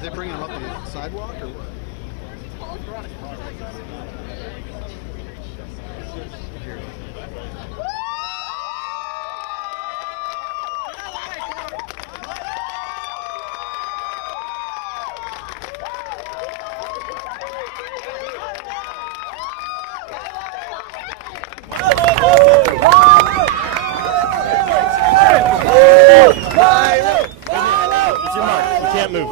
Is they bringing them up the sidewalk or what? It's your mark. You can't move.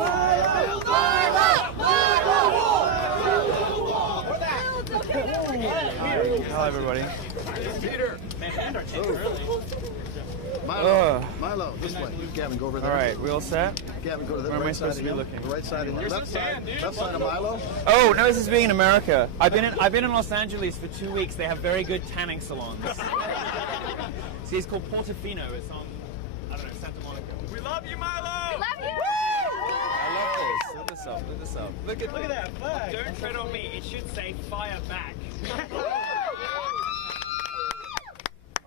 Hello, everybody. Milo, this way. Gavin, go over there. All right, we all set? Gavin, go to the Where am I right side supposed to be again. looking? The right side again. Left side of Milo. Oh no, this is being in America. I've been in Los Angeles for 2 weeks. They have very good tanning salons. See, it's called Portofino. It's on, I don't know, Santa Monica. We love you, Milo! We love you! I love this. Look this up. Look this up. Look at that flag. Don't tread on me. It should say fire back. All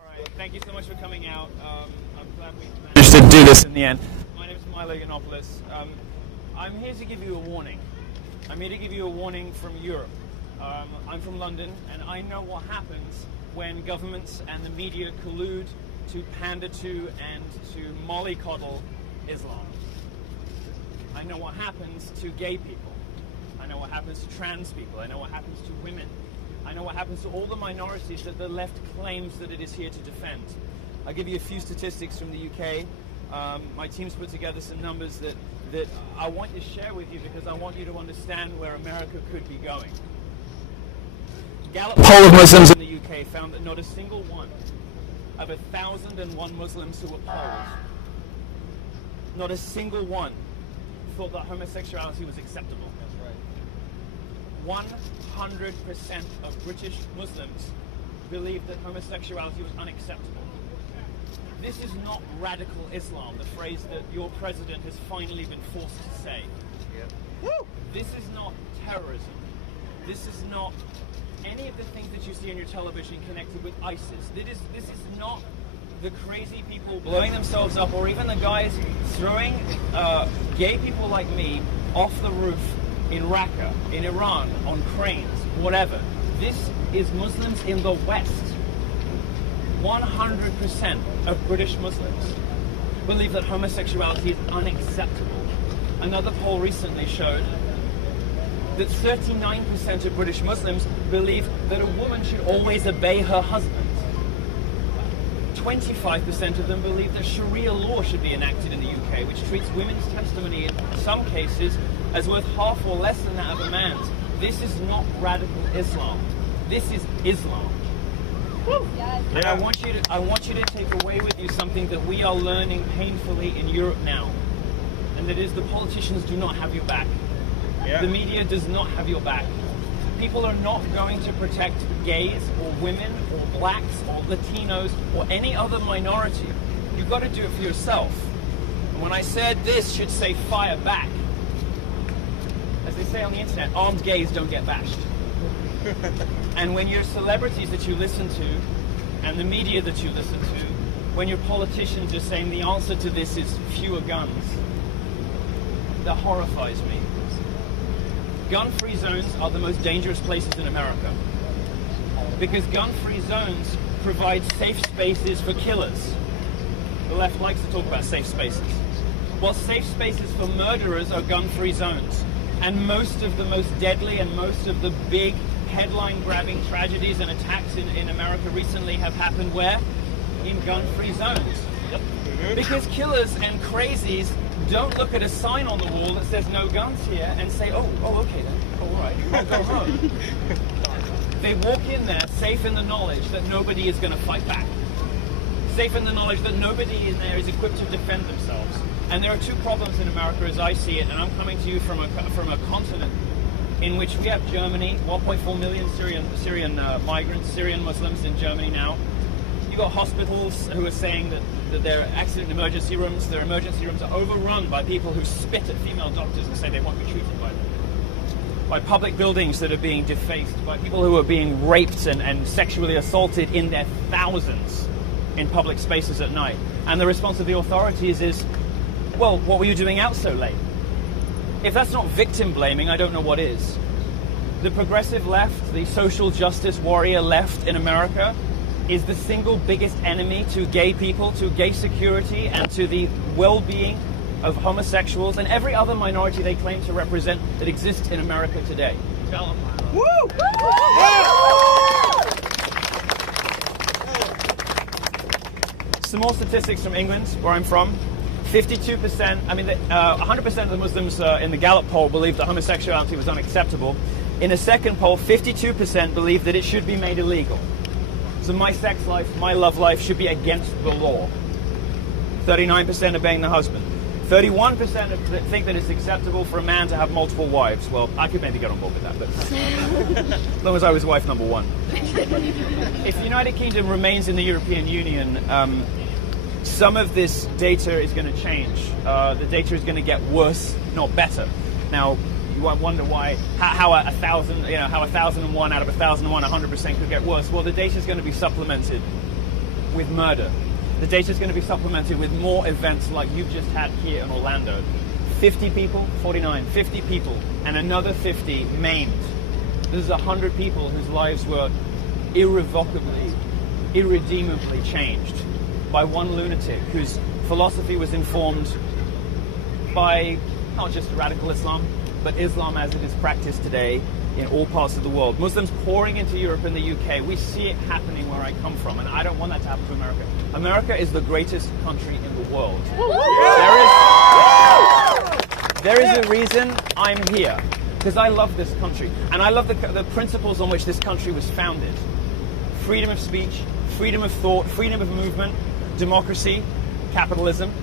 right. Thank you so much for coming out. I'm glad we managed to do this in the end. My name is Milo Yiannopoulos. I'm here to give you a warning. I'm here to give you a warning from Europe. I'm from London, and I know what happens when governments and the media collude to pander to and to mollycoddle Islam. I know what happens to gay people. I know what happens to trans people. I know what happens to women. I know what happens to all the minorities that the left claims that it is here to defend. I'll give you a few statistics from the UK. My team's put together some numbers that I want to share with you because I want you to understand where America could be going. Gallup poll of Muslims in the UK found that not a single one of 1,001 Muslims who were polled, not a single one thought that homosexuality was acceptable. That's right. 100% of British Muslims believed that homosexuality was unacceptable. This is not radical Islam, the phrase that your president has finally been forced to say. Woo! This is not terrorism. This is not any of the things that you see on your television connected with ISIS. This is not the crazy people blowing themselves up, or even the guys throwing gay people like me off the roof in Raqqa, in Iran, on cranes, whatever. This is Muslims in the West. 100% of British Muslims believe that homosexuality is unacceptable. Another poll recently showed that 39% of British Muslims believe that a woman should always obey her husband. 25% of them believe that sharia law should be enacted in the UK, which treats women's testimony in some cases as worth half or less than that of a man's. This is not radical Islam. This is Islam. Yes. And I want you to take away with you something that we are learning painfully in Europe now, and that is the politicians do not have your back. The media does not have your back. People are not going to protect gays or women or blacks or Latinos or any other minority. You've got to do it for yourself. And when I said this should say fire back, as they say on the internet, armed gays don't get bashed. And when your celebrities that you listen to and the media that you listen to, when your politicians are saying the answer to this is fewer guns, that horrifies me. Gun-free zones are the most dangerous places in America because gun-free zones provide safe spaces for killers. The left likes to talk about safe spaces. Well, safe spaces for murderers are gun-free zones. And most of the most deadly and most of the big headline-grabbing tragedies and attacks in America recently have happened where? In gun-free zones. Yep. Because killers and crazies don't look at a sign on the wall that says no guns here and say, oh, okay then, all right, I'll go home. They walk in there safe in the knowledge that nobody is going to fight back. Safe in the knowledge that nobody in there is equipped to defend themselves. And there are two problems in America as I see it, and I'm coming to you from a continent in which we have Germany, 1.4 million Syrian migrants, Syrian Muslims in Germany now. You've got hospitals who are saying that their accident emergency rooms, their emergency rooms are overrun by people who spit at female doctors and say they won't be treated by them. By public buildings that are being defaced, by people who are being raped and sexually assaulted in their thousands in public spaces at night. And the response of the authorities is, well, what were you doing out so late? if that's not victim blaming, I don't know what is. The progressive left, the social justice warrior left in America, is the single biggest enemy to gay people, to gay security, and to the well-being of homosexuals and every other minority they claim to represent that exists in America today. Tell them, Milo. Woo! Some more statistics from England, where I'm from. 52%, 100% of the Muslims in the Gallup poll believed that homosexuality was unacceptable. In a second poll, 52% believed that it should be made illegal. So my sex life, my love life should be against the law. 39% obeying the husband. 31% think that it's acceptable for a man to have multiple wives. Well, I could maybe get on board with that, but as long as I was wife number one. If the United Kingdom remains in the European Union, some of this data is going to change. The data is going to get worse, not better. Now, you won't wonder why, how 1,001 out of 1,001, 100% could get worse. Well, the data is going to be supplemented with murder. The data is going to be supplemented with more events like you've just had here in Orlando. 50 people, 49, 50 people, and another 50 maimed. This is 100 people whose lives were irrevocably, irredeemably changed by one lunatic whose philosophy was informed by not just radical Islam, but Islam as it is practiced today in all parts of the world. Muslims pouring into Europe and the UK. We see it happening where I come from, and I don't want that to happen to America. America is the greatest country in the world. There is a reason I'm here, because I love this country, and I love the principles on which this country was founded. Freedom of speech, freedom of thought, freedom of movement, democracy, capitalism,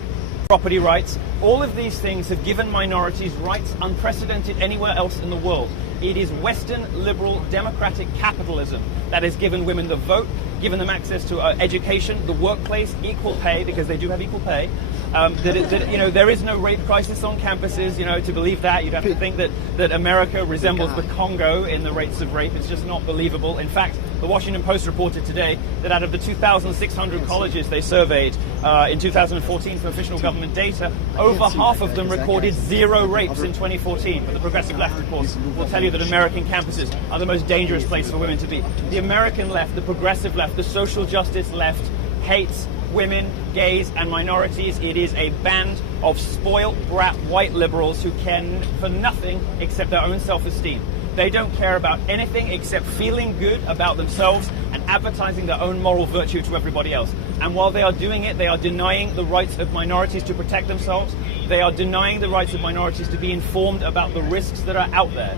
property rights. All of these things have given minorities rights unprecedented anywhere else in the world. It is Western liberal democratic capitalism that has given women the vote, given them access to education, the workplace, equal pay, because they do have equal pay. There is no rape crisis on campuses. To believe that, you'd have to think that America resembles the Congo in the rates of rape. It's just not believable. In fact, the Washington Post reported today that out of the 2,600 colleges they surveyed in 2014 for official government data, over half of them recorded 0 rapes in 2014. But the progressive left, of course, will tell you that American campuses are the most dangerous place for women to be. The American left, the progressive left, the social justice left hates women, gays, and minorities. It is a band of spoiled brat white liberals who care for nothing except their own self-esteem. They don't care about anything except feeling good about themselves and advertising their own moral virtue to everybody else. And while they are doing it, they are denying the rights of minorities to protect themselves. They are denying the rights of minorities to be informed about the risks that are out there.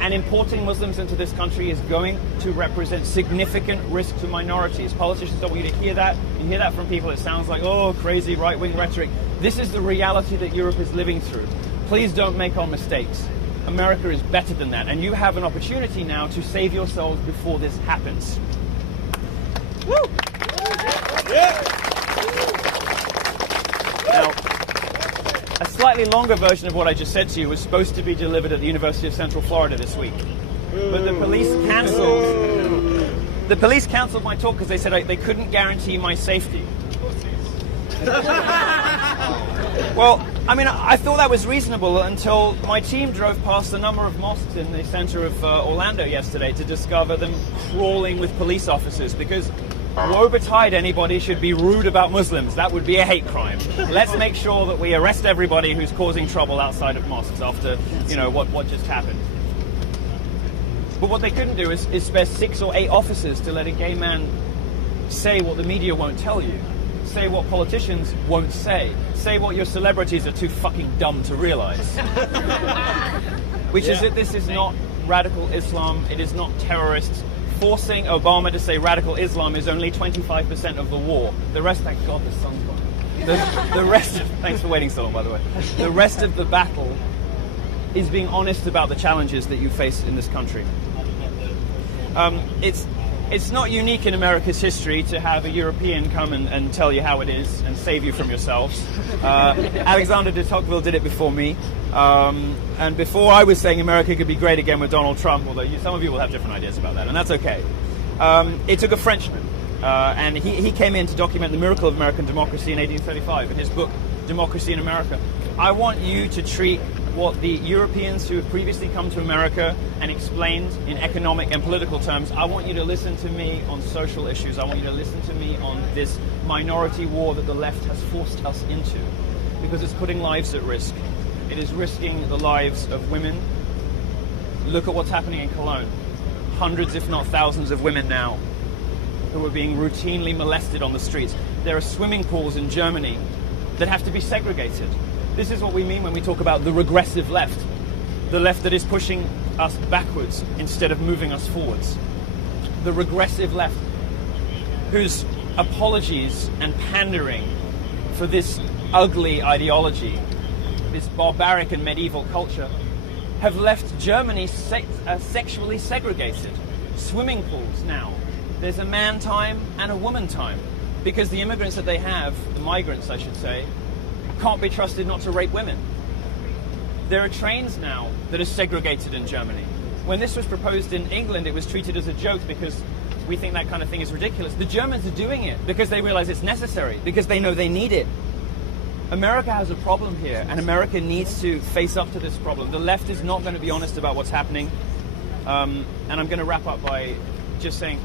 And importing Muslims into this country is going to represent significant risk to minorities. Politicians don't want you to hear that. You hear that from people. It sounds like, oh, crazy right-wing rhetoric. This is the reality that Europe is living through. Please don't make our mistakes. America is better than that. And you have an opportunity now to save yourselves before this happens. Woo! Yeah. Now, a slightly longer version of what I just said to you was supposed to be delivered at the University of Central Florida this week. But the police cancelled my talk because they said they couldn't guarantee my safety. Well, I thought that was reasonable until my team drove past a number of mosques in the center of Orlando yesterday to discover them crawling with police officers, because woe betide anybody should be rude about Muslims. That would be a hate crime. Let's make sure that we arrest everybody who's causing trouble outside of mosques after, what just happened. But what they couldn't do is spare 6 or 8 officers to let a gay man say what the media won't tell you, say what politicians won't say what your celebrities are too fucking dumb to realize. Which is that this is not radical Islam, it is not terrorists. Forcing Obama to say radical Islam is only 25% of the war. The rest, thank God the sun's gone. The rest, thanks for waiting so long, by the way. The rest of the battle is being honest about the challenges that you face in this country. It's not unique in America's history to have a European come and tell you how it is and save you from yourselves. Alexander de Tocqueville did it before me. And before I was saying America could be great again with Donald Trump, although some of you will have different ideas about that, and that's okay. It took a Frenchman, and he came in to document the miracle of American democracy in 1835 in his book, Democracy in America. I want you to treat what the Europeans who have previously come to America and explained in economic and political terms, I want you to listen to me on social issues. I want you to listen to me on this minority war that the left has forced us into, because it's putting lives at risk. It is risking the lives of women. Look at what's happening in Cologne. Hundreds, if not thousands, of women now who are being routinely molested on the streets. There are swimming pools in Germany that have to be segregated. This is what we mean when we talk about the regressive left, the left that is pushing us backwards instead of moving us forwards. The regressive left, whose apologies and pandering for this ugly ideology, this barbaric and medieval culture, have left Germany sexually segregated. Swimming pools now. There's a man time and a woman time, because the immigrants that they have, the migrants I should say, can't be trusted not to rape women. There are trains now that are segregated in Germany. When this was proposed in England, it was treated as a joke because we think that kind of thing is ridiculous. The Germans are doing it because they realize it's necessary, because they know they need it. America has a problem here, and America needs to face up to this problem. The left is not going to be honest about what's happening. And I'm going to wrap up by just saying,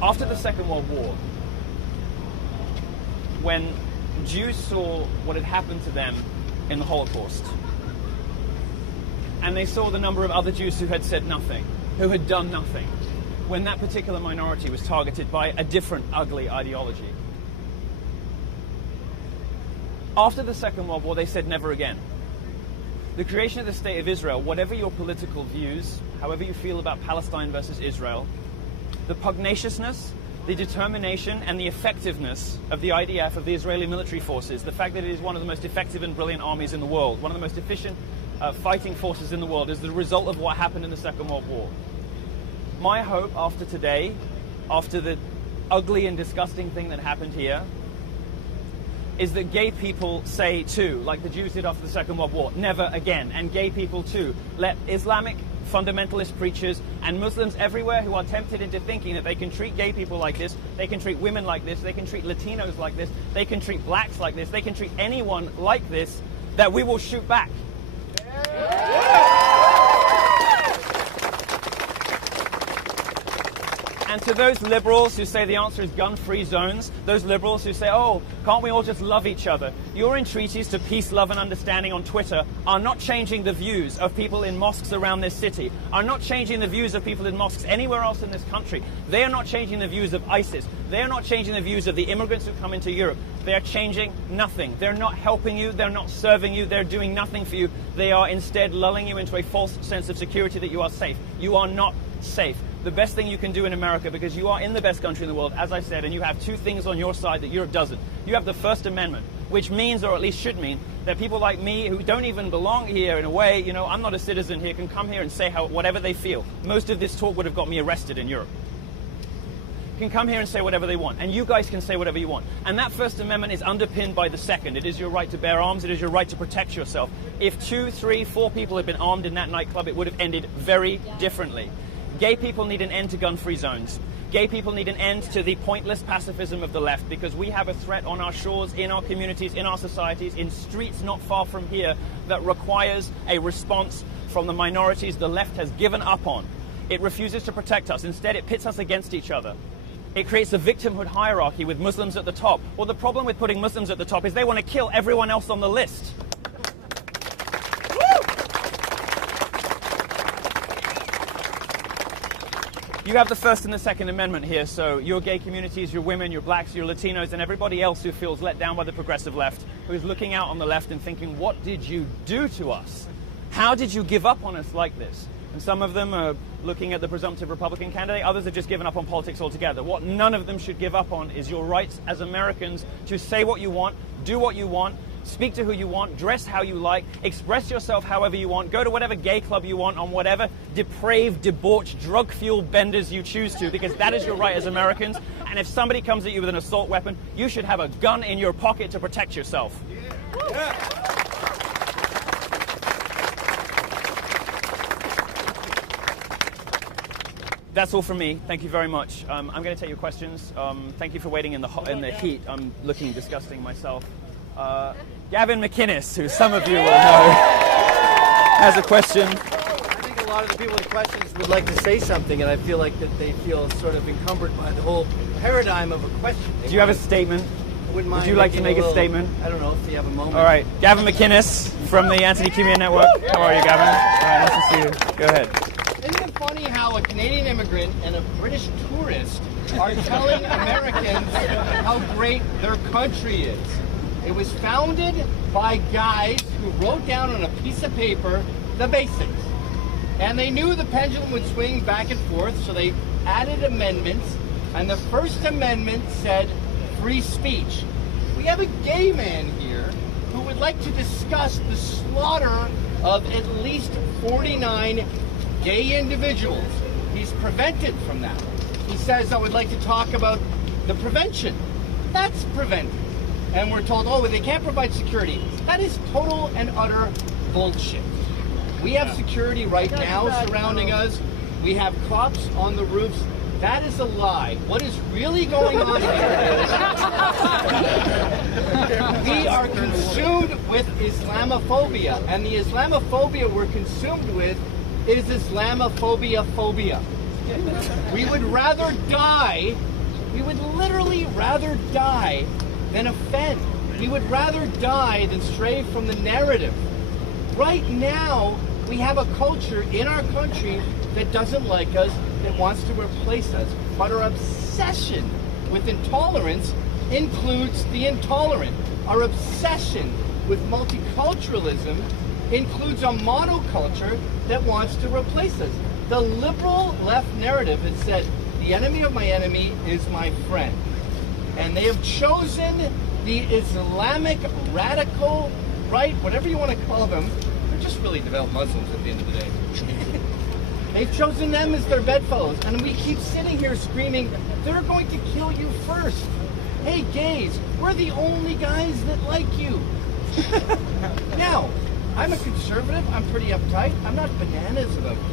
after the Second World War, when Jews saw what had happened to them in the Holocaust, and they saw the number of other Jews who had said nothing, who had done nothing, when that particular minority was targeted by a different ugly ideology. After the Second World War, they said never again. The creation of the State of Israel, whatever your political views, however you feel about Palestine versus Israel, the pugnaciousness, the determination and the effectiveness of the IDF, of the Israeli military forces, the fact that it is one of the most effective and brilliant armies in the world, one of the most efficient fighting forces in the world, is the result of what happened in the Second World War. My hope after today, after the ugly and disgusting thing that happened here, is that gay people say too, like the Jews did after the Second World War, never again. And gay people too. Let Islamic fundamentalist preachers and Muslims everywhere who are tempted into thinking that they can treat gay people like this, they can treat women like this, they can treat Latinos like this, they can treat blacks like this, they can treat anyone like this, that we will shoot back. And to those liberals who say the answer is gun-free zones, those liberals who say, oh, can't we all just love each other? Your entreaties to peace, love and understanding on Twitter are not changing the views of people in mosques around this city, are not changing the views of people in mosques anywhere else in this country. They are not changing the views of ISIS. They are not changing the views of the immigrants who come into Europe. They are changing nothing. They're not helping you. They're not serving you. They're doing nothing for you. They are instead lulling you into a false sense of security that you are safe. You are not safe. The best thing you can do in America, because you are in the best country in the world, as I said, and you have two things on your side that Europe doesn't. You have the First Amendment, which means, or at least should mean, that people like me who don't even belong here in a way, you know, I'm not a citizen here, can come here and say whatever they feel. Most of this talk would have got me arrested in Europe. Can come here and say whatever they want, and you guys can say whatever you want. And that First Amendment is underpinned by the Second. It is your right to bear arms. It is your right to protect yourself. If 2, 3, 4 people had been armed in that nightclub, it would have ended very differently. Gay people need an end to gun-free zones. Gay people need an end to the pointless pacifism of the left, because we have a threat on our shores, in our communities, in our societies, in streets not far from here, that requires a response from the minorities the left has given up on. It refuses to protect us. Instead, it pits us against each other. It creates a victimhood hierarchy with Muslims at the top. Well, the problem with putting Muslims at the top is they want to kill everyone else on the list. You have the First and the Second Amendment here, so your gay communities, your women, your blacks, your Latinos, and everybody else who feels let down by the progressive left, who is looking out on the left and thinking, what did you do to us? How did you give up on us like this? And some of them are looking at the presumptive Republican candidate, others have just given up on politics altogether. What none of them should give up on is your rights as Americans to say what you want, do what you want, speak to who you want, dress how you like, express yourself however you want, go to whatever gay club you want on whatever depraved, debauched, drug-fueled benders you choose to, because that is your right as Americans. And if somebody comes at you with an assault weapon, you should have a gun in your pocket to protect yourself. That's all from me. Thank you very much. I'm going to take your questions. Thank you for waiting in the heat. I'm looking disgusting myself. Gavin McInnes, who some of you will know, has a question. I think a lot of the people with questions would like to say something, and I feel like that they feel sort of encumbered by the whole paradigm of a question. Do you have a statement? Would Would you like to make a statement? I don't know if you have a moment. All right, Gavin McInnes from the Anti-Leukemia Network. How are you, Gavin? All right, nice to see you. Go ahead. Isn't it funny how a Canadian immigrant and a British tourist are telling Americans how great their country is? It was founded by guys who wrote down on a piece of paper the basics. And they knew the pendulum would swing back and forth, so they added amendments. And the first amendment said free speech. We have a gay man here who would like to discuss the slaughter of at least 49 gay individuals. He's prevented from that. He says, I would like to talk about the prevention. That's prevented. And we're told, oh, they can't provide security. That is total and utter bullshit. We have security right now surrounding us. We have cops on the roofs. That is a lie. What is really going on here is we are consumed with Islamophobia. And the Islamophobia we're consumed with is Islamophobia. We would rather die, we would literally rather die than offend. We would rather die than stray from the narrative. Right now, we have a culture in our country that doesn't like us, that wants to replace us. But our obsession with intolerance includes the intolerant. Our obsession with multiculturalism includes a monoculture that wants to replace us. The liberal left narrative has said, the enemy of my enemy is my friend. And they have chosen the Islamic radical right, whatever you want to call them. They're just really devout Muslims at the end of the day. They've chosen them as their bedfellows. And we keep sitting here screaming, they're going to kill you first. Hey, gays, we're the only guys that like you. Now, I'm a conservative. I'm pretty uptight. I'm not bananas about gays.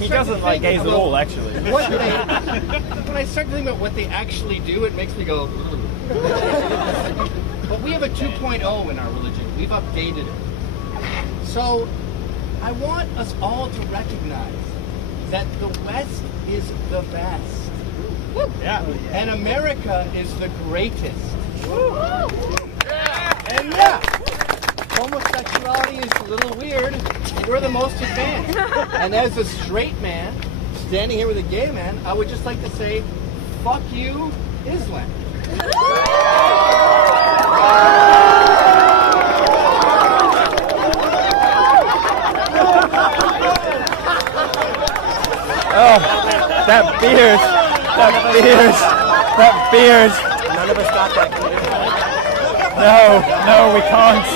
He doesn't like gays at all, actually. When I start thinking about what they actually do, it makes me go. But we have a 2.0 in our religion. We've updated it. So I want us all to recognize that the West is the best. Yeah. And America is the greatest. And yeah, homosexuality is a little weird. We're the most advanced. And as a straight man, standing here with a gay man, I would just like to say, fuck you, Islam. Oh, that beard. None of us got that. No, we can't.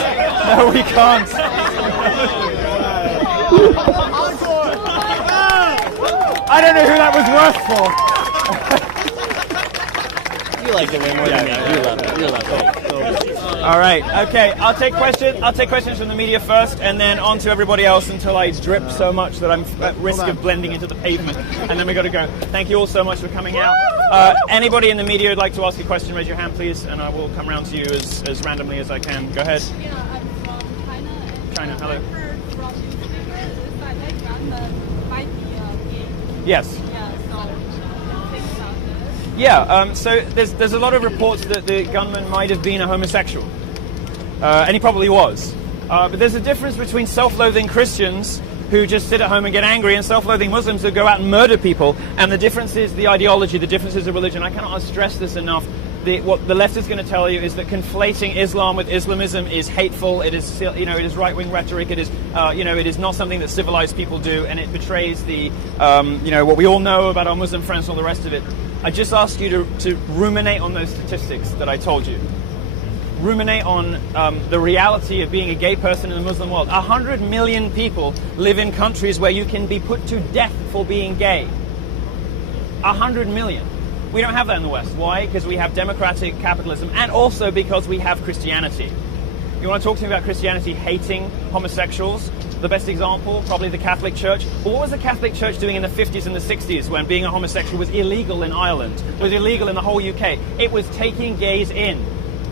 No, we can't. I don't know who that was worse for. You like it way more than me. You love it. You love it. All right. Okay. I'll take questions from the media first, and then on to everybody else until I drip so much that I'm at risk of blending into the pavement. And then we got to go. Thank you all so much for coming out. Anybody in the media who'd like to ask a question, raise your hand, please, and I will come around to you as randomly as I can. Go ahead. Yeah, I'm from China. And China. Hello. I heard from newspapers that like Uganda might be gay. Yes. Yeah. So think about this. Yeah, so there's a lot of reports that the gunman might have been a homosexual, and he probably was. But there's a difference between self-loathing Christians who just sit at home and get angry and self-loathing Muslims who go out and murder people, and the difference is the ideology, the difference is the religion. I cannot stress this enough. What the left is going to tell you is that conflating Islam with Islamism is hateful. It is, it is right-wing rhetoric. It is, it is not something that civilized people do, and it betrays the, what we all know about our Muslim friends and all the rest of it. I just ask you to ruminate on those statistics that I told you. Ruminate on the reality of being a gay person in the Muslim world. 100 million people live in countries where you can be put to death for being gay. 100 million. We don't have that in the West. Why? Because we have democratic capitalism, and also because we have Christianity. You want to talk to me about Christianity hating homosexuals? The best example, probably the Catholic Church. But what was the Catholic Church doing in the 50s and the 60s when being a homosexual was illegal in Ireland, was illegal in the whole UK? It was taking gays in.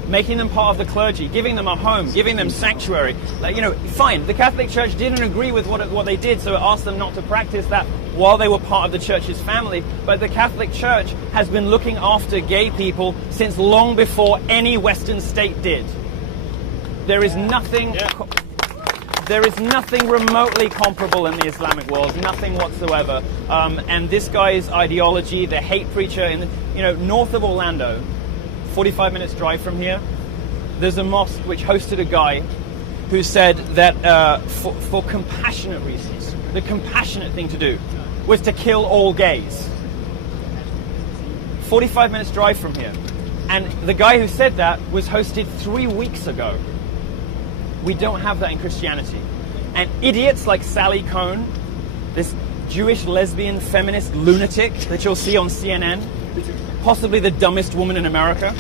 making them part of the clergy, giving them a home, giving them sanctuary. Like, you know, fine, the Catholic Church didn't agree with what they did, so it asked them not to practice that while they were part of the Church's family. But the Catholic Church has been looking after gay people since long before any Western state did. There is nothing... There is nothing remotely comparable in the Islamic world, nothing whatsoever. And this guy's ideology, the hate preacher, north of Orlando, 45 minutes drive from here, there's a mosque which hosted a guy who said that for compassionate reasons, the compassionate thing to do was to kill all gays. 45 minutes drive from here. And the guy who said that was hosted 3 weeks ago. We don't have that in Christianity. And idiots like Sally Cohn, this Jewish lesbian feminist lunatic that you'll see on CNN, possibly the dumbest woman in America.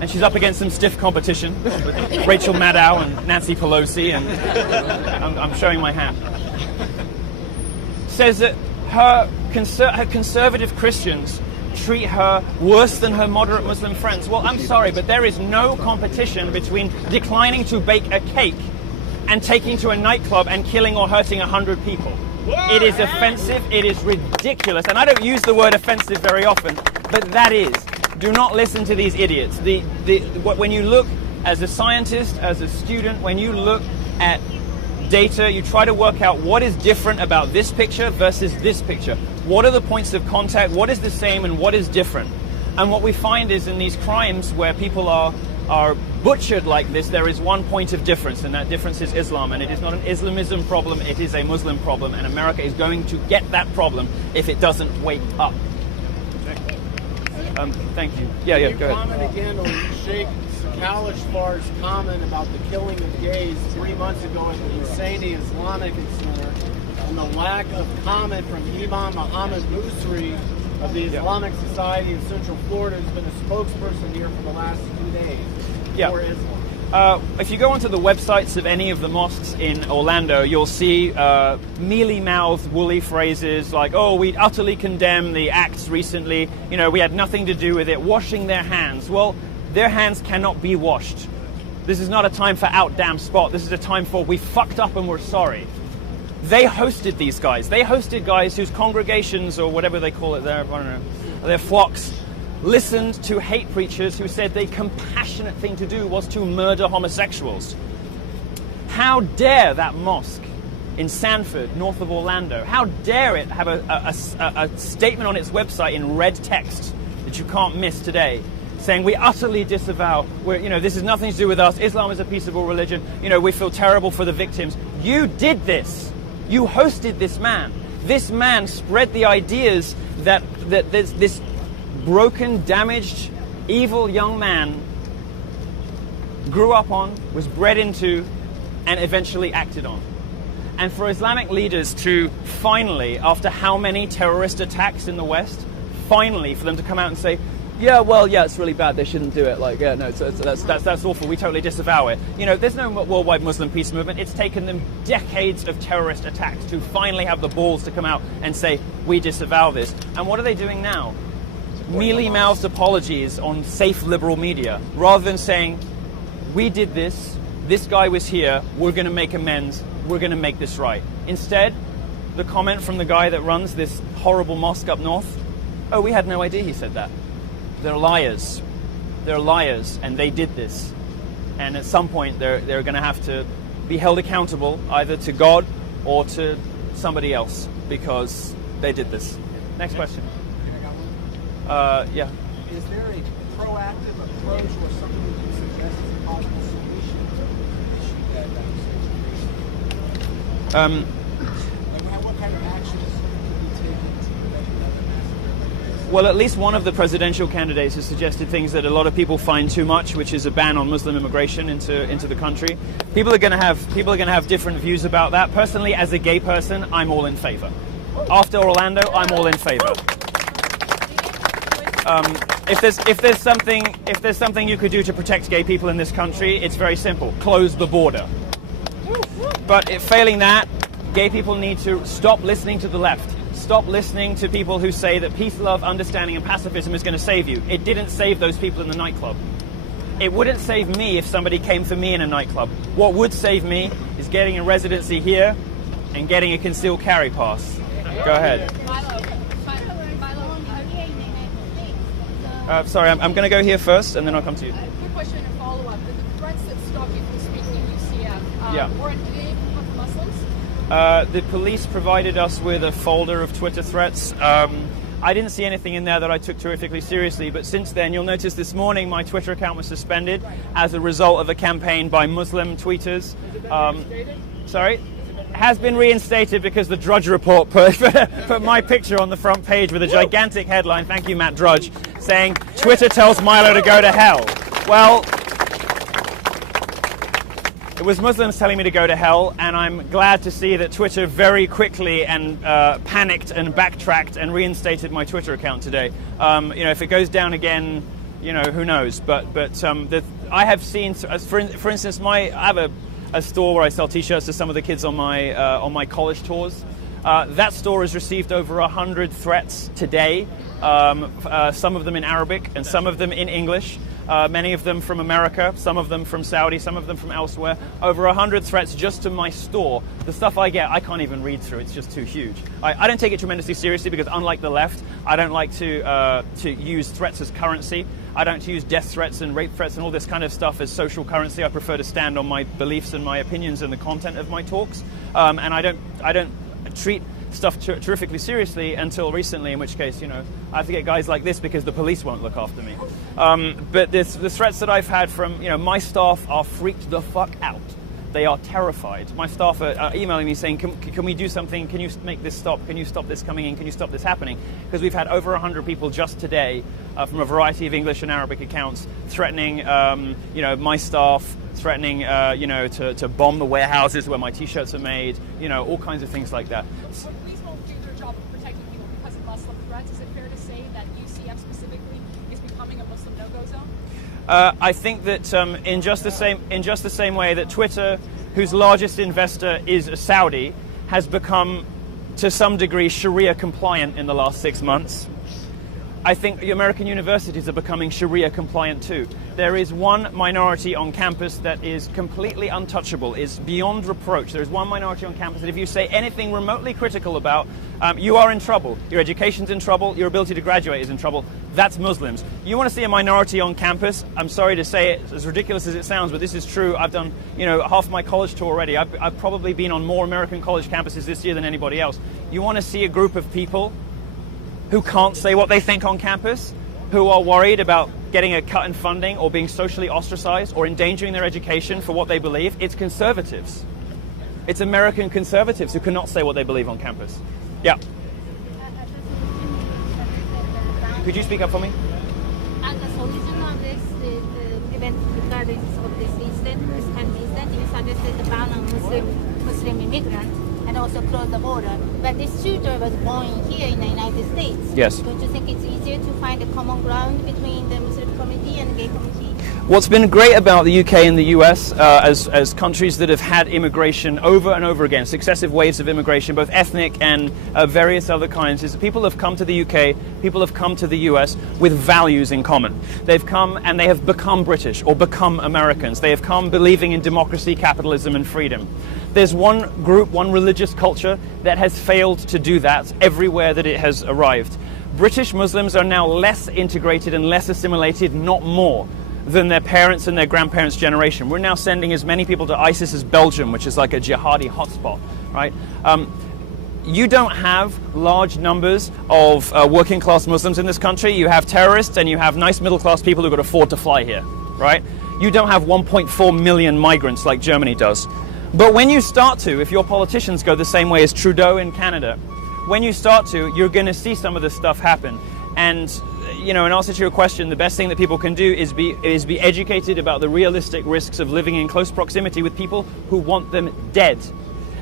And she's up against some stiff competition with Rachel Maddow and Nancy Pelosi, and I'm showing my hat. Says that her conservative Christians treat her worse than her moderate Muslim friends. Well, I'm sorry, but there is no competition between declining to bake a cake and taking to a nightclub and killing or hurting 100 people. It is offensive, it is ridiculous, and I don't use the word offensive very often, but that is. Do not listen to these idiots. When you look as a scientist, as a student, when you look at data, you try to work out what is different about this picture versus this picture. What are the points of contact? What is the same and what is different? And what we find is in these crimes where people are butchered like this, there is one point of difference, and that difference is Islam. And it is not an Islamism problem, it is a Muslim problem. And America is going to get that problem if it doesn't wake up. Thank you. Yeah, go ahead. Can you comment again on Sheikh Kalishfar's comment about the killing of gays 3 months ago at the Husseini Islamic Center, and the lack of comment from Imam Muhammad Musri of the Islamic Society of Central Florida, who's been a spokesperson here for the last 2 days for Islam? If you go onto the websites of any of the mosques in Orlando, you'll see mealy-mouthed, woolly phrases like, oh, we utterly condemn the acts recently, we had nothing to do with it, washing their hands. Well, their hands cannot be washed. This is not a time for out damn spot. This is a time for we fucked up and we're sorry. They hosted these guys. They hosted guys whose congregations, or whatever they call it there, I don't know, their flocks, listened to hate preachers who said the compassionate thing to do was to murder homosexuals. How dare that mosque in Sanford, north of Orlando, how dare it have a statement on its website in red text that you can't miss today, saying we utterly disavow, this has nothing to do with us, Islam is a peaceable religion, we feel terrible for the victims. You did this. You hosted this man. This man spread the ideas that this broken, damaged, evil young man grew up on, was bred into, and eventually acted on. And for Islamic leaders to finally, after how many terrorist attacks in the West, finally for them to come out and say, it's really bad, they shouldn't do it. That's awful, we totally disavow it. There's no worldwide Muslim peace movement. It's taken them decades of terrorist attacks to finally have the balls to come out and say, we disavow this. And what are they doing now? Mealy-mouthed apologies on safe liberal media, rather than saying, we did this guy was here, we're going to make amends, we're going to make this right. Instead, the comment from the guy that runs this horrible mosque up north, oh, we had no idea he said that. They're liars. They're liars, and they did this. And at some point, they're going to have to be held accountable either to God or to somebody else because they did this. Next question. Yeah. Is there a proactive approach or something that you suggest as a possible solution to the issue that what kind of actions could be taken to prevent another massacre? Well, at least one of the presidential candidates has suggested things that a lot of people find too much, which is a ban on Muslim immigration into the country. People are going to have different views about that. Personally, as a gay person, I'm all in favor. After Orlando, I'm all in favor. If there's something you could do to protect gay people in this country, it's very simple: close the border. But failing that, gay people need to stop listening to the left. Stop listening to people who say that peace, love, understanding, and pacifism is going to save you. It didn't save those people in the nightclub. It wouldn't save me if somebody came for me in a nightclub. What would save me is getting a residency here and getting a concealed carry pass. Go ahead. Sorry, I'm going to go here first, and then I'll come to you. Quick question and follow-up. The threats that stop you from speaking in UCF, weren't they from Muslims? The police provided us with a folder of Twitter threats. I didn't see anything in there that I took terrifically seriously, but since then, you'll notice this morning my Twitter account was suspended as a result of a campaign by Muslim tweeters. Sorry? Has been reinstated because the Drudge Report put my picture on the front page with a gigantic headline, thank you Matt Drudge, saying, Twitter tells Milo to go to hell. Well, it was Muslims telling me to go to hell, and I'm glad to see that Twitter very quickly and panicked and backtracked and reinstated my Twitter account today. If it goes down again, who knows? But I have seen, for instance, I have a store where I sell T-shirts to some of the kids on my college tours. That store has received over 100 threats today. Some of them in Arabic and some of them in English. Many of them from America, some of them from Saudi, some of them from elsewhere. Over 100 threats just to my store. The stuff I get, I can't even read through. It's just too huge. I don't take it tremendously seriously because, unlike the left, I don't like to use threats as currency. I don't use death threats and rape threats and all this kind of stuff as social currency. I prefer to stand on my beliefs and my opinions and the content of my talks. And I don't treat stuff terrifically seriously until recently, in which case, I have to get guys like this because the police won't look after me. But the threats that I've had from, my staff are freaked the fuck out. They are terrified. My staff are emailing me saying, can we do something? Can you make this stop? Can you stop this coming in? Can you stop this happening? Because we've had over 100 people just today from a variety of English and Arabic accounts threatening, my staff, threatening, to bomb the warehouses where my T-shirts are made, all kinds of things like that. So police won't do their job of protecting people because of Muslim threats. Is it fair to say that UCF specifically is becoming a Muslim no-go zone? I think that in just the same way that Twitter, whose largest investor is a Saudi, has become to some degree Sharia compliant in the last 6 months, I think the American universities are becoming Sharia compliant too. There is one minority on campus that is completely untouchable, is beyond reproach. There is one minority on campus that if you say anything remotely critical about, you are in trouble. Your education's in trouble, your ability to graduate is in trouble. That's Muslims. You want to see a minority on campus, I'm sorry to say it, as ridiculous as it sounds, but this is true. I've done, half my college tour already. I've probably been on more American college campuses this year than anybody else. You want to see a group of people who can't say what they think on campus, who are worried about getting a cut in funding or being socially ostracized or endangering their education for what they believe, it's conservatives. It's American conservatives who cannot say what they believe on campus. Yeah. Could you speak up for me? And the solution of this event regarding of this incident is understood to ban on Muslim immigrants and also close the border. But this shooter was born here in the United States. Yes. Don't you think it's easier to find a common ground between the Muslim community and the gay community? What's been great about the UK and the US as countries that have had immigration over and over again, successive waves of immigration, both ethnic and various other kinds, is that people have come to the UK, people have come to the US with values in common. They've come and they have become British or become Americans. They have come believing in democracy, capitalism and freedom. There's one group, one religious culture that has failed to do that everywhere that it has arrived. British Muslims are now less integrated and less assimilated, not more, than their parents and their grandparents' generation. We're now sending as many people to ISIS as Belgium, which is like a jihadi hotspot, right? You don't have large numbers of working class Muslims in this country. You have terrorists and you have nice middle class people who could afford to fly here, right? You don't have 1.4 million migrants like Germany does. But when you start to, if your politicians go the same way as Trudeau in Canada, when you start to, you're going to see some of this stuff happen. And in answer to your question, the best thing that people can do is be educated about the realistic risks of living in close proximity with people who want them dead.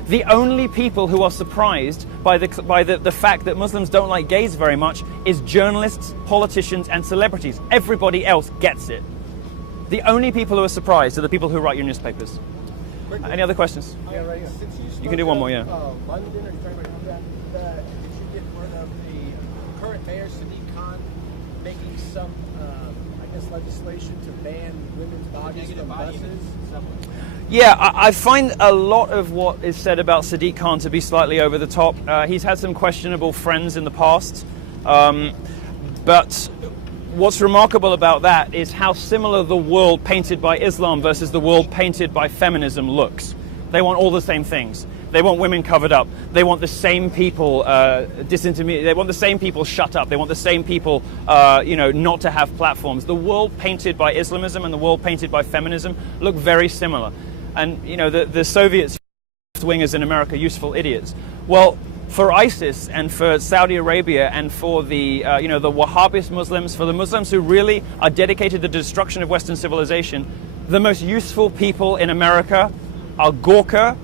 The only people who are surprised by the fact that Muslims don't like gays very much is journalists, politicians, and celebrities. Everybody else gets it. The only people who are surprised are the people who write your newspapers. Any other questions? Yeah, right. You can do one more, yeah. London, are you talking about did you get word of the current mayor, Sadiq Khan, making some, I witnessed legislation to ban women's bodies from buses. Yeah, I find a lot of what is said about Sadiq Khan to be slightly over the top. He's had some questionable friends in the past, but what's remarkable about that is how similar the world painted by Islam versus the world painted by feminism looks. They want all the same things. They want women covered up. They want the same people disintermediated. They want the same people shut up. They want the same people, not to have platforms. The world painted by Islamism and the world painted by feminism look very similar. And the Soviets, wingers in America, useful idiots. Well, for ISIS and for Saudi Arabia and for the the Wahhabist Muslims, for the Muslims who really are dedicated to the destruction of Western civilization, the most useful people in America are Gawker,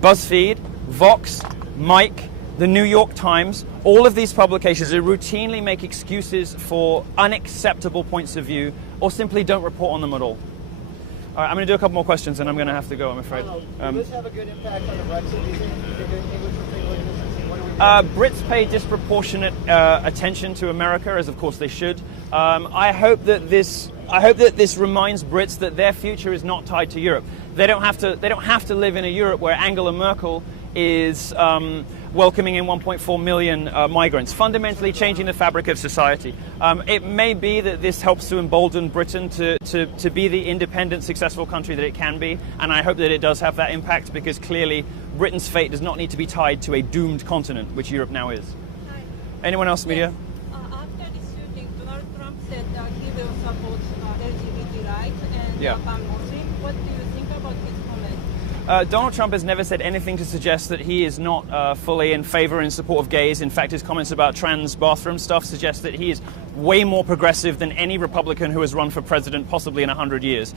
BuzzFeed, Vox, Mike, the New York Times. All of these publications that routinely make excuses for unacceptable points of view or simply don't report on them at all. All right, I'm going to do a couple more questions and I'm going to have to go, I'm afraid. Will this have a good impact on the Brexit? Do you think English will take this? Brits pay disproportionate attention to America, as of course they should. I hope that this reminds Brits that their future is not tied to Europe. They don't have to live in a Europe where Angela Merkel is welcoming in 1.4 million migrants, fundamentally changing the fabric of society. It may be that this helps to embolden Britain to be the independent, successful country that it can be, and I hope that it does have that impact, because clearly Britain's fate does not need to be tied to a doomed continent, which Europe now is. Hi. Anyone else, media? After the shooting, Donald Trump said that he will support LGBT rights and ban Muslims. What do you think about his comment? Donald Trump has never said anything to suggest that he is not fully in favor and in support of gays. In fact, his comments about trans bathroom stuff suggest that he is way more progressive than any Republican who has run for president possibly in 100 years.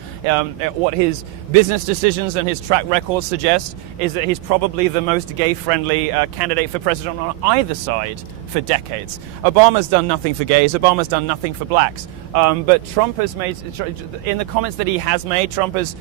What his business decisions and his track record suggest is that he's probably the most gay-friendly candidate for president on either side for decades. Obama's done nothing for gays. Obama's done nothing for blacks. But Trump has made, in the comments that he has made, Trump has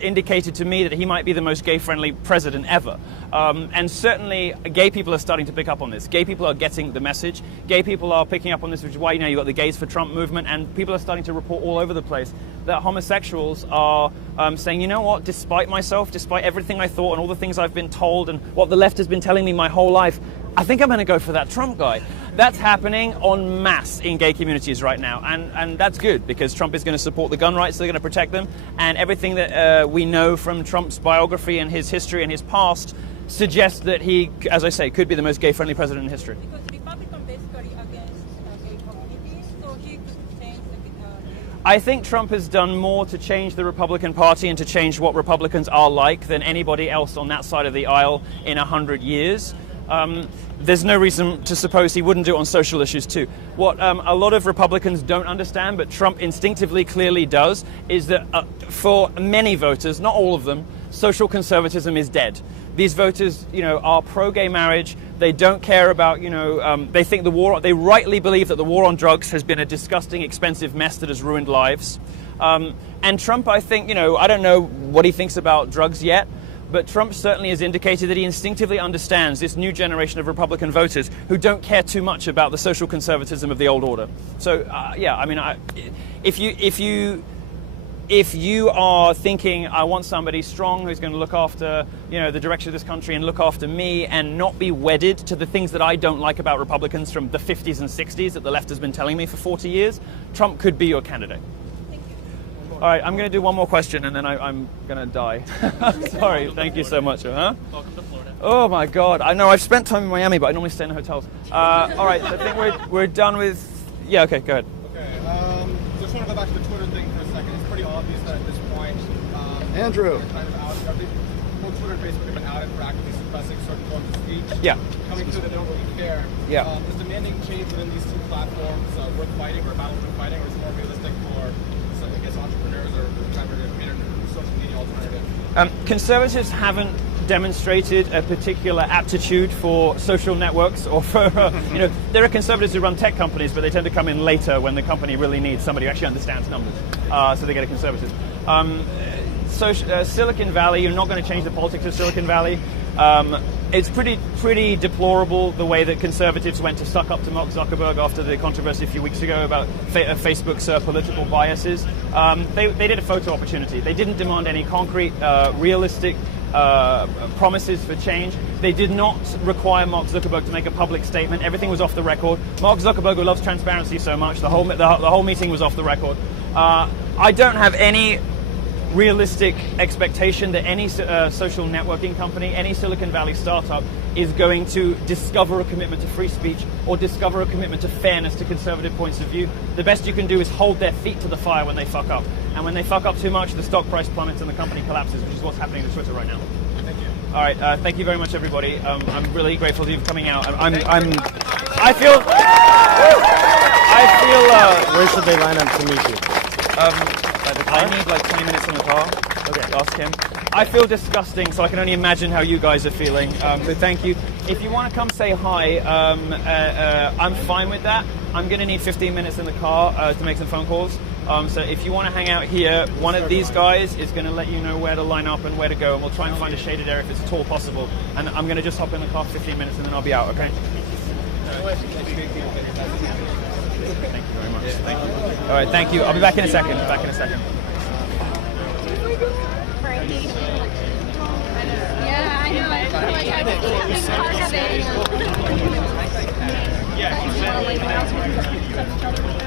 indicated to me that he might be the most gay-friendly president ever. And certainly gay people are starting to pick up on this. Gay people are getting the message. Gay people are picking up on this, which is why you've got the Gays for Trump movement, and people are starting to report all over the place that homosexuals are saying, you know what, despite myself, despite everything I thought and all the things I've been told and what the left has been telling me my whole life, I think I'm going to go for that Trump guy. That's happening en masse in gay communities right now, and that's good, because Trump is going to support the gun rights, they're going to protect them, and everything that we know from Trump's biography and his history and his past suggests that he, as I say, could be the most gay-friendly president in history. Because Republicans basically against gay communities, so he could change the I think Trump has done more to change the Republican Party and to change what Republicans are like than anybody else on that side of the aisle in 100 years. There's no reason to suppose he wouldn't do it on social issues too. What a lot of Republicans don't understand, but Trump instinctively clearly does, is that for many voters, not all of them, social conservatism is dead. These voters, are pro-gay marriage. They don't care about, they think they rightly believe that the war on drugs has been a disgusting, expensive mess that has ruined lives. And Trump, I think, I don't know what he thinks about drugs yet, but Trump certainly has indicated that he instinctively understands this new generation of Republican voters who don't care too much about the social conservatism of the old order. So, if you are thinking, I want somebody strong who's going to look after, the direction of this country and look after me and not be wedded to the things that I don't like about Republicans from the 50s and 60s that the left has been telling me for 40 years, Trump could be your candidate. All right, I'm going to do one more question and then I'm going to die. Sorry, thank you so much. Welcome to Florida. Oh my God, I know I've spent time in Miami, but I normally stay in hotels. All right, so I think we're done with, yeah, okay, go ahead. Okay, just want to go back to the Twitter thing for a second. It's pretty obvious that at this point, Andrew. kind of out, both Twitter and Facebook have been outed for actively suppressing certain forms of speech. Yeah. Coming to that they don't really care. Yeah. Is demanding change within these two platforms worth fighting, or a battle worth fighting, or is it more realistic for, I guess, entrepreneurs or whatever social media alternative? Conservatives haven't demonstrated a particular aptitude for social networks or for, there are conservatives who run tech companies, but they tend to come in later when the company really needs somebody who actually understands numbers. So they get a conservative. Silicon Valley, you're not going to change the politics of Silicon Valley. It's pretty deplorable the way that conservatives went to suck up to Mark Zuckerberg after the controversy a few weeks ago about Facebook's political biases. They did a photo opportunity. They didn't demand any concrete, realistic promises for change. They did not require Mark Zuckerberg to make a public statement. Everything was off the record. Mark Zuckerberg, who loves transparency so much, the whole meeting was off the record. I don't have any realistic expectation that any social networking company, any Silicon Valley startup is going to discover a commitment to free speech or discover a commitment to fairness to conservative points of view. The best you can do is hold their feet to the fire when they fuck up. And when they fuck up too much, the stock price plummets and the company collapses, which is what's happening to Twitter right now. Thank you. All right, thank you very much, everybody. I'm really grateful to you for coming out. I feel. Where should they line up to meet you? I need like 20 minutes in the car. Okay, ask him. I feel disgusting, so I can only imagine how you guys are feeling. So thank you. If you want to come say hi, I'm fine with that. I'm going to need 15 minutes in the car to make some phone calls. So if you want to hang out here, one of these guys is going to let you know where to line up and where to go, and we'll try and find a shaded area if it's at all possible. And I'm going to just hop in the car for 15 minutes and then I'll be out, okay? Thank you very much. Thank you. All right, thank you. I'll be back in a second. Yeah, I know. I feel like I was